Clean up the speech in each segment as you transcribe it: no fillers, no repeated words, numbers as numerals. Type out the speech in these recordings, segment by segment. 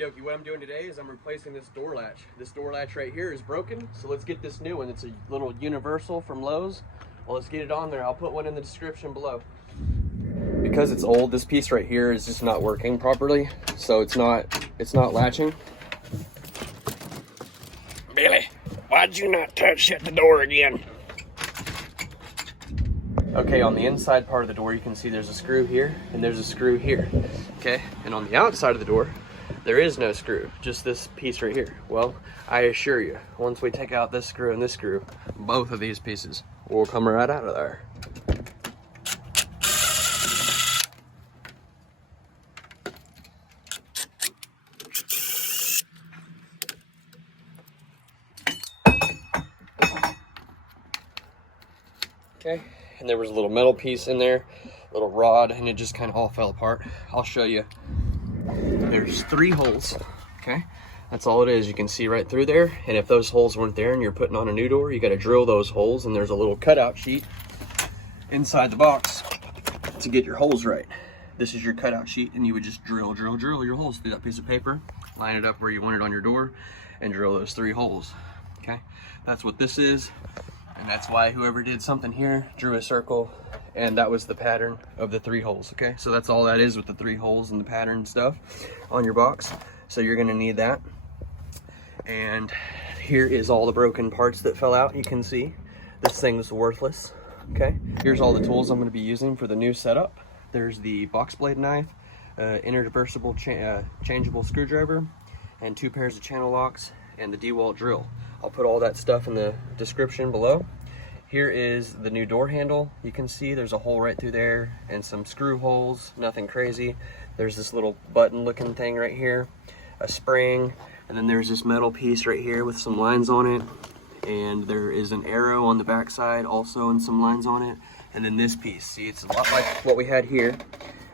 dokie, what I'm doing today is I'm replacing this door latch. This door latch right here is broken, so let's get this new one. It's a little universal from Lowe's. Well, let's get it on there. I'll put one in the description below. Because it's old, this piece right here is just not working properly, so it's not latching. Billy, why'd you not shut the door again? Okay, on the inside part of the door, you can see there's a screw here and there's a screw here. Okay, and on the outside of the door, there is no screw, just this piece right here. Well, I assure you, once we take out this screw and this screw, both of these pieces will come right out of there. Okay, and there was a little metal piece in there, a little rod, and it just kind of all fell apart. I'll show you. There's 3 holes, okay? That's all it is. You can see right through there, and if those holes weren't there and you're putting on a new door, you got to drill those holes, and there's a little cutout sheet inside the box to get your holes right. This is your cutout sheet, and you would just drill your holes through that piece of paper, line it up where you want it on your door, and drill those 3 holes, okay? That's what this is. And that's why whoever did something here drew a circle, and that was the pattern of the 3 holes, okay? So that's all that is with the 3 holes and the pattern stuff on your box. So you're gonna need that. And here is all the broken parts that fell out. You can see this thing's worthless, okay? Here's all the tools I'm gonna be using for the new setup. There's the box blade knife, interdiversible changeable screwdriver, and 2 pairs of channel locks, and the DeWalt drill. I'll put all that stuff in the description below. Here is the new door handle. You can see there's a hole right through there and some screw holes, nothing crazy. There's this little button looking thing right here, a spring, and then there's this metal piece right here with some lines on it. And there is an arrow on the back side also and some lines on it. And then this piece, see, it's a lot like what we had here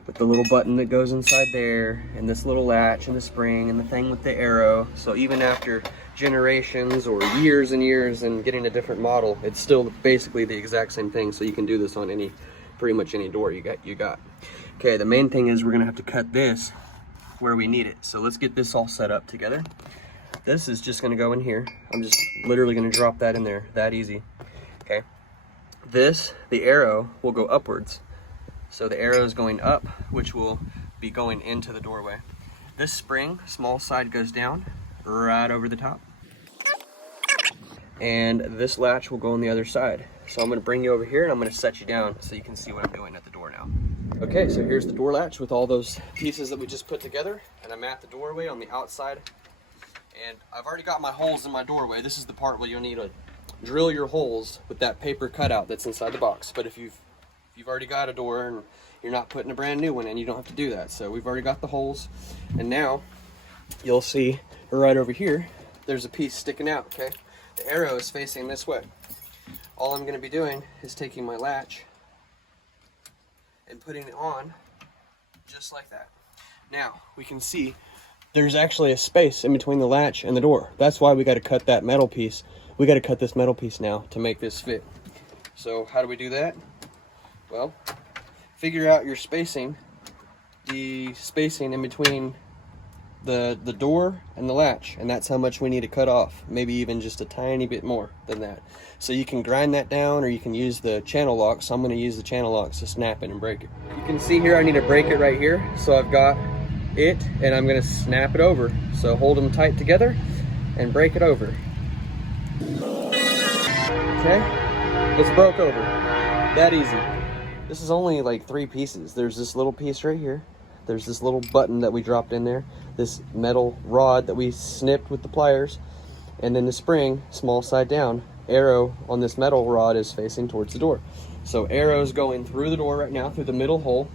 with the little button that goes inside there and this little latch and the spring and the thing with the arrow. So even after generations or years and years and getting a different model, it's still basically the exact same thing. So you can do this on pretty much any door you got. Okay, the main thing is we're gonna have to cut this where we need it. So let's get this all set up together. This is just gonna go in here. I'm just literally gonna drop that in there, that easy. Okay, the arrow will go upwards. So the arrow is going up, which will be going into the doorway. This spring, small side, goes down right over the top. And this latch will go on the other side. So I'm gonna bring you over here and I'm gonna set you down so you can see what I'm doing at the door now. Okay, so here's the door latch with all those pieces that we just put together, and I'm at the doorway on the outside. And I've already got my holes in my doorway. This is the part where you'll need to drill your holes with that paper cutout that's inside the box. But if you've already got a door and you're not putting a brand new one in, you don't have to do that. So we've already got the holes, and now you'll see right over here, there's a piece sticking out, okay? The arrow is facing this way. All I'm gonna be doing is taking my latch and putting it on just like that. Now, we can see there's actually a space in between the latch and the door. That's why we gotta cut that metal piece. We gotta cut this metal piece now to make this fit. So how do we do that? Well, figure out your spacing, the spacing in between the door and the latch, and that's how much we need to cut off, maybe even just a tiny bit more than that. So you can grind that down, or you can use the channel locks. So I'm going to use the channel locks to snap it and break it. You can see here I need to break it right here, so I've got it and I'm going to snap it over. So hold them tight together and break it over. Okay, it's broke over, that easy. This is only like 3 pieces. There's this little piece right here. There's this little button that we dropped in there, this metal rod that we snipped with the pliers, and then the spring, small side down. Arrow on this metal rod is facing towards the door. So arrow's going through the door right now, through the middle hole.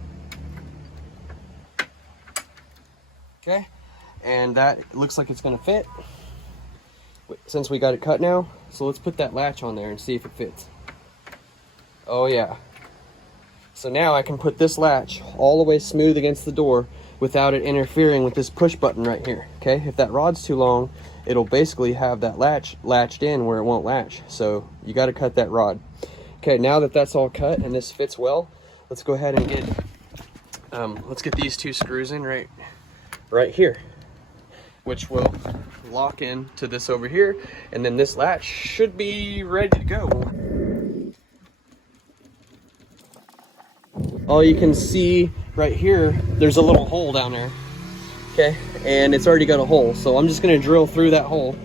Okay, and that looks like it's gonna fit since we got it cut now. So let's put that latch on there and see if it fits. Oh yeah. So now I can put this latch all the way smooth against the door without it interfering with this push button right here, okay? If that rod's too long, it'll basically have that latch latched in where it won't latch. So you gotta cut that rod. Okay, now that that's all cut and this fits well, let's go ahead and let's get these 2 screws in right here. which will lock in to this over here, and then this latch should be ready to go. All you can see right here, there's a little hole down there, okay, and it's already got a hole, so I'm just going to drill through that hole.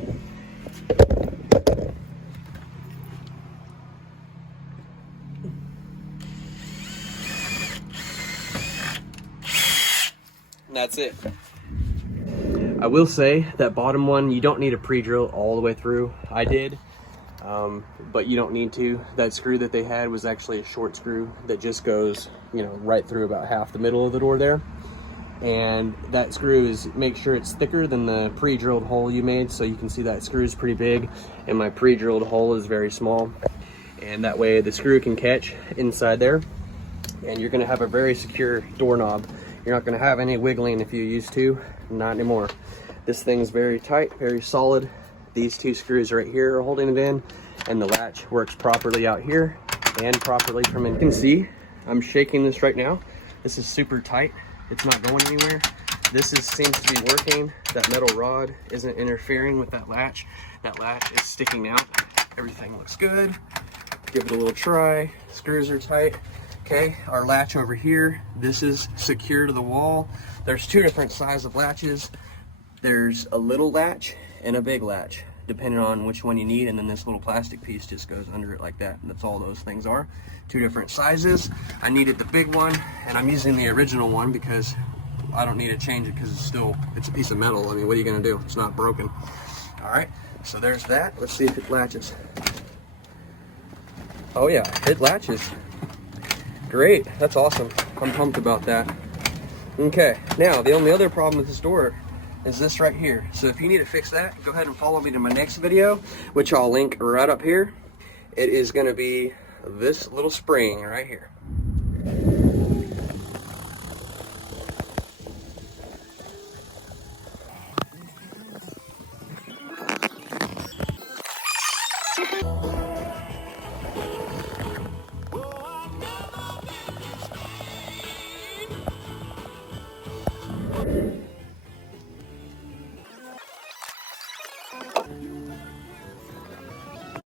And that's it. I will say that bottom one, you don't need a pre-drill all the way through. I did, but you don't need to. That screw that they had was actually a short screw that just goes, you know, right through about half the middle of the door there. And that screw is, make sure it's thicker than the pre-drilled hole you made. So you can see that screw is pretty big and my pre-drilled hole is very small. And that way the screw can catch inside there. And you're gonna have a very secure doorknob. You're not gonna have any wiggling if you used to, not anymore. This thing's very tight, very solid. These two screws right here are holding it in, and the latch works properly out here and properly from in. You can see, I'm shaking this right now. This is super tight. It's not going anywhere. This seems to be working. That metal rod isn't interfering with that latch. That latch is sticking out. Everything looks good. Give it a little try. Screws are tight. Okay, our latch over here, this is secure to the wall. There's two different sizes of latches. There's a little latch and a big latch, depending on which one you need, and then this little plastic piece just goes under it like that. And that's all those things are. Two different sizes. I needed the big one, and I'm using the original one because I don't need to change it because it's a piece of metal. I mean, what are you gonna do? It's not broken. All right, so there's that. Let's see if it latches. Oh yeah, it latches. Great, that's awesome. I'm pumped about that. Okay, now the only other problem with this door is this right here. So if you need to fix that, go ahead and follow me to my next video, which I'll link right up here. It is gonna be this little spring right here.